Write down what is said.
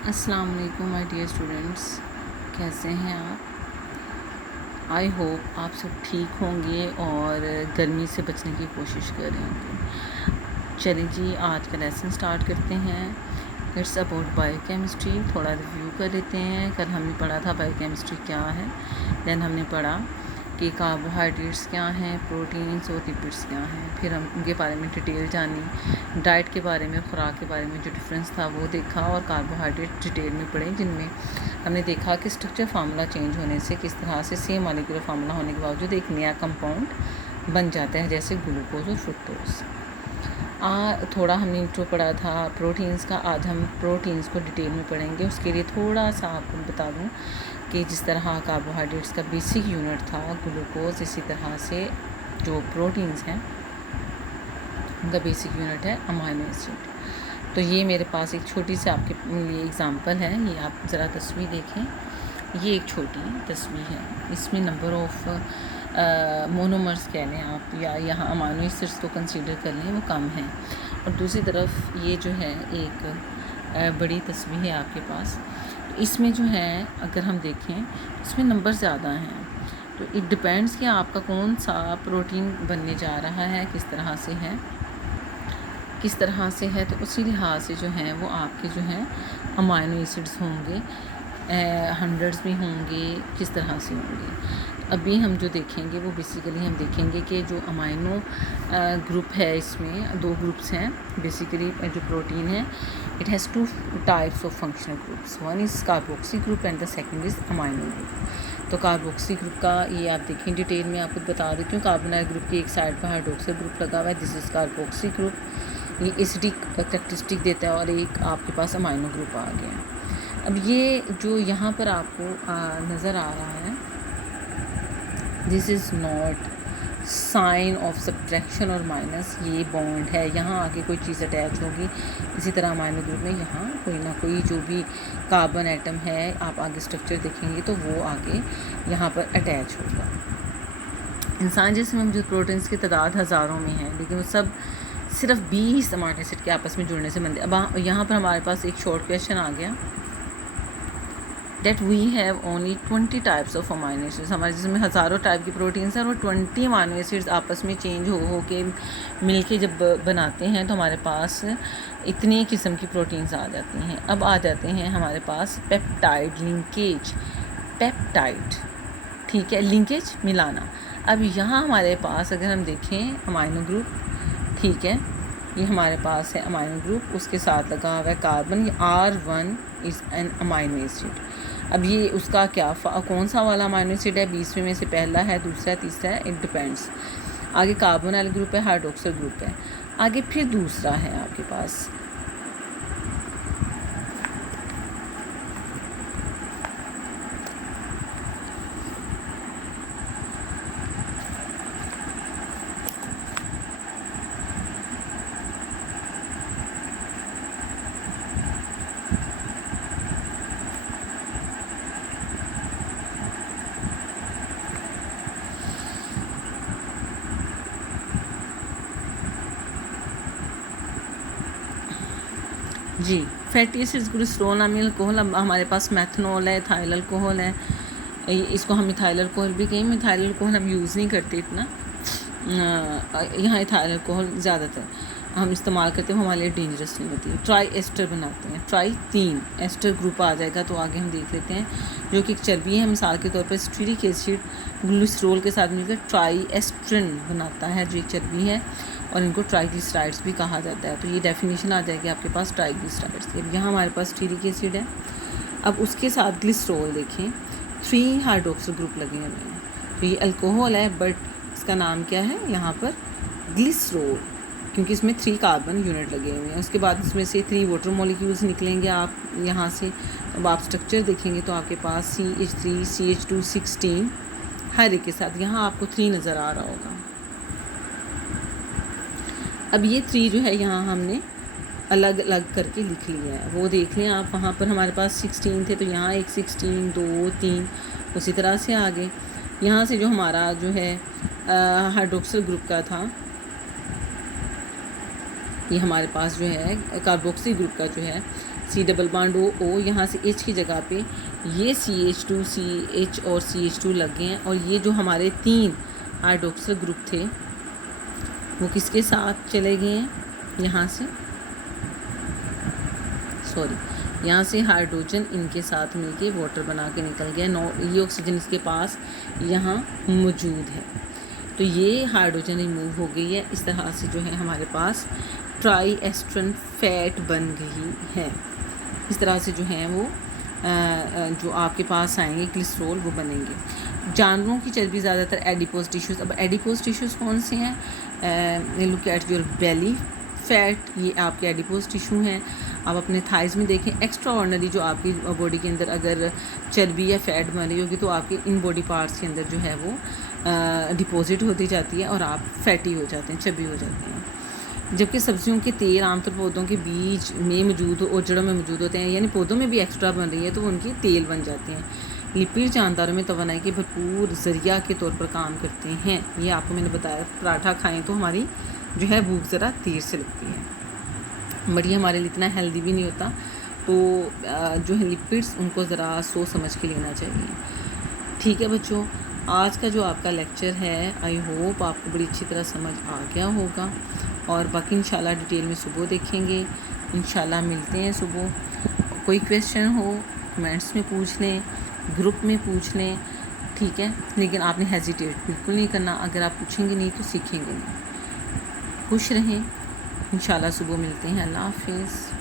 अस्सलाम वालेकुम my dear students, कैसे हैं आप। आई होप आप सब ठीक होंगे और गर्मी से बचने की कोशिश कर रहे होंगे। चलिए जी, आज का लेसन स्टार्ट करते हैं। It's about biochemistry. थोड़ा रिव्यू कर लेते हैं। कल हमने पढ़ा था बायोकेमिस्ट्री क्या है। देन हमने पढ़ा कि कार्बोहाइड्रेट्स क्या हैं, प्रोटीन्स और लिपिड्स क्या हैं। फिर हम उनके बारे में डिटेल जानी, डाइट के बारे में, खुराक के बारे में जो डिफरेंस था वो देखा, और कार्बोहाइड्रेट डिटेल में पढ़े, जिनमें हमने देखा कि स्ट्रक्चर फार्मूला चेंज होने से किस तरह से सेम मॉलिक्यूलर फार्मूला होने के बावजूद एक नया कंपाउंड बन जाता है, जैसे ग्लूकोज और फ्रुक्टोज। थोड़ा हमने इंट्रो पढ़ा था प्रोटीन्स का। आज हम प्रोटीन्स को डिटेल में पढ़ेंगे। उसके लिए थोड़ा सा आपको बता दूं कि जिस तरह कार्बोहाइड्रेट्स का बेसिक यूनिट था ग्लूकोज, इसी तरह से जो प्रोटीन्स हैं उनका बेसिक यूनिट है अमाइनो एसिड। तो ये मेरे पास एक छोटी सी आपके लिए एग्जांपल है। ये आप ज़रा तस्वीर देखें। ये एक छोटी तस्वीर है। इसमें नंबर ऑफ़ मोनोमर्स कह लें आप, या यहाँ अमाइनो एसिड्स को कंसीडर कर लें, वो कम है। और दूसरी तरफ ये जो है एक बड़ी तस्वीर है आपके पास। तो इसमें जो है अगर हम देखें इसमें नंबर ज़्यादा हैं। तो इट डिपेंड्स कि आपका कौन सा प्रोटीन बनने जा रहा है, किस तरह से है। तो उसी लिहाज से जो है वो आपके जो हैं अमाइनो एसिड्स होंगे, हंड्रेड्स में होंगे, किस तरह से होंगे। अभी हम जो देखेंगे वो बेसिकली हम देखेंगे कि जो अमाइनो ग्रुप है, इसमें दो ग्रुप्स हैं बेसिकली। जो प्रोटीन है it has two types of functional groups. One is carboxy group and the second is amino group. तो कार्बोक्सी ग्रुप का ये आप देखें डिटेल में, आपको बता देती हूँ। कार्बोनाइल ग्रुप की एक साइड पर हाइड्रोक्सिल ग्रुप लगा हुआ है, दिस इज़ कार्बोक्सी ग्रुप। ये एसिडिक कैरेक्टरिस्टिक देता है, और एक आपके पास अमाइनो ग्रुप आ गया। अब ये जो यहाँ पर आपको नज़र आ रहा है, this is not sign of subtraction और माइनस, ये बॉन्ड है। यहाँ आगे कोई चीज़ अटैच होगी। इसी तरह अमाइनो ग्रुप में यहाँ कोई ना कोई जो भी कार्बन एटम है, आप आगे स्ट्रक्चर देखेंगे तो वो आगे यहाँ पर अटैच होगा। इंसान जिसमें मौजूद प्रोटीन्स की तादाद हज़ारों में है, लेकिन वो सब सिर्फ 20 अमाइनो एसिड के आपस में जुड़ने से बनते। अब यहाँ पर हमारे पास एक शॉर्ट क्वेश्चन आ गया, that we have only 20 types of amino acids. हमारे जिसमें हज़ारों टाइप की प्रोटीन्स हैं और 20 अमाइनो एसिड्स आपस में चेंज हो के मिल के जब बनाते हैं तो हमारे पास इतनी किस्म की प्रोटीन्स आ जाती हैं। अब आ जाते हैं हमारे पास पेप्टाइड लिंकेज, पेप्टाइड, ठीक है, लिंकेज मिलाना। अब यहाँ हमारे पास अगर हम देखें अमाइनो ग्रुप, ठीक है, ये हमारे पास है अमाइनो ग्रुप, उसके साथ लगा हुआ है कार्बन, ये R1 is an amino acid. अब ये उसका क्या कौन सा वाला अमाइनो एसिड है, 20 में से पहला है, दूसरा है, तीसरा है, इट डिपेंड्स। आगे कार्बोनाइल ग्रुप है, हाइड्रोक्सिल ग्रुप है, आगे फिर दूसरा है आपके पास। जी, फैटी एसिड्स ग्लिसरॉल अमील अल्कोहल। अब हमारे पास मेथनॉल है, इथाइल अल्कोहल है, इसको हम इथाइल अल्कोहल भी कहें। इथाइल अल्कोहल हम यूज़ नहीं करते इतना, यहाँ इथाइल अल्कोहल ज़्यादातर हम इस्तेमाल करते हैं, हमारे लिए डेंजरस नहीं होती है। ट्राई एस्टर बनाते हैं, ट्राई 3 एस्टर ग्रुप आ जाएगा तो आगे हम देख लेते हैं, जो कि एक चर्बी है। मिसाल के तौर पर स्टीरिक एसिड ग्लिसरॉल के साथ मिलकर ट्राई एस्ट्रिन बनाता है, जो एक चर्बी है, और इनको ट्राइग्लिसराइड्स भी कहा जाता है। तो ये डेफिनेशन आ जाएगी आपके पास ट्राइग्लिसराइड्स की। अब यहाँ हमारे पास स्टीरिक एसिड है, अब उसके साथ ग्लिसरॉल देखें, 3 हाइड्रोक्सिल ग्रुप लगे हुए हैं। तो ये अल्कोहल है, बट इसका नाम क्या है यहाँ पर, ग्लिसरॉल, क्योंकि इसमें 3 कार्बन यूनिट लगे हुए हैं। उसके बाद इसमें से 3 वाटर मॉलिक्यूल्स निकलेंगे आप यहाँ से। अब आप स्ट्रक्चर देखेंगे तो आपके पास CH3 CH2 16 हर एक के साथ, यहाँ आपको 3 नज़र आ रहा होगा। अब ये 3 जो है यहाँ हमने अलग अलग करके लिख लिया है, वो देख लें आप। वहाँ पर हमारे पास 16 थे, तो यहाँ एक 16 2 3 उसी तरह से आगे। यहाँ से जो हमारा जो है हाइड्रोक्सिल ग्रुप का था, ये हमारे पास जो है कार्बोक्सी ग्रुप का जो है C डबल बॉन्ड O, यहाँ से H की जगह पे ये CH2 CH और CH2 लग गए हैं। और ये जो हमारे 3 हाइड्रोक्सिल ग्रुप थे वो किसके साथ चले गए हैं, यहाँ से यहाँ से हाइड्रोजन इनके साथ मिलके वाटर बना के निकल गया। ये ऑक्सीजन इसके पास यहाँ मौजूद है, तो ये हाइड्रोजन रिमूव हो गई है। इस तरह से जो है हमारे पास ट्राई एस्ट्रन फैट बन गई है। इस तरह से जो है वो जो आपके पास आएंगे ग्लिसरॉल वो बनेंगे। जानवरों की चर्बी ज़्यादातर एडिपोज टिश्यूज़। अब एडिपोज टिश्यूज़ कौन से हैं, look at your belly fat, ये आपके एडिपोज टिश्यू हैं। आप अपने थाइज़ में देखें, एक्स्ट्रा ऑर्डनरी जो आपकी बॉडी के अंदर अगर चर्बी या फैट बन रही होगी तो आपके इन बॉडी पार्ट्स के अंदर जो है वो डिपॉजिट होती जाती है और आप फैटी हो जाते हैं, चर्बी हो जाते हैं। जबकि सब्जियों के तेल आमतौर पौधों के बीज में मौजूद और जड़ों में मौजूद होते हैं, यानी पौधों में भी एक्स्ट्रा बन रही है तो उनके तेल बन जाते हैं। लिपिड जानदारों में तवानाई के भरपूर ज़रिया के तौर पर काम करते हैं। ये आपको मैंने बताया, पराठा खाएं तो हमारी जो है भूख ज़रा देर से लगती है, बट ये हमारे लिए इतना हेल्दी भी नहीं होता। तो जो है लिपिड्स उनको ज़रा सोच समझ के लेना चाहिए। ठीक है बच्चों, आज का जो आपका लेक्चर है आई होप आपको बड़ी अच्छी तरह समझ आ गया होगा, और बाकी इंशाल्लाह डिटेल में सुबह देखेंगे। इंशाल्लाह मिलते हैं सुबह। कोई क्वेश्चन हो कमेंट्स में पूछ लें, ग्रुप में पूछ लें, ठीक है, लेकिन आपने हेजिटेट बिल्कुल नहीं करना। अगर आप पूछेंगे नहीं तो सीखेंगे नहीं। खुश रहें, इंशाल्लाह सुबह मिलते हैं। अल्लाह हाफिज़।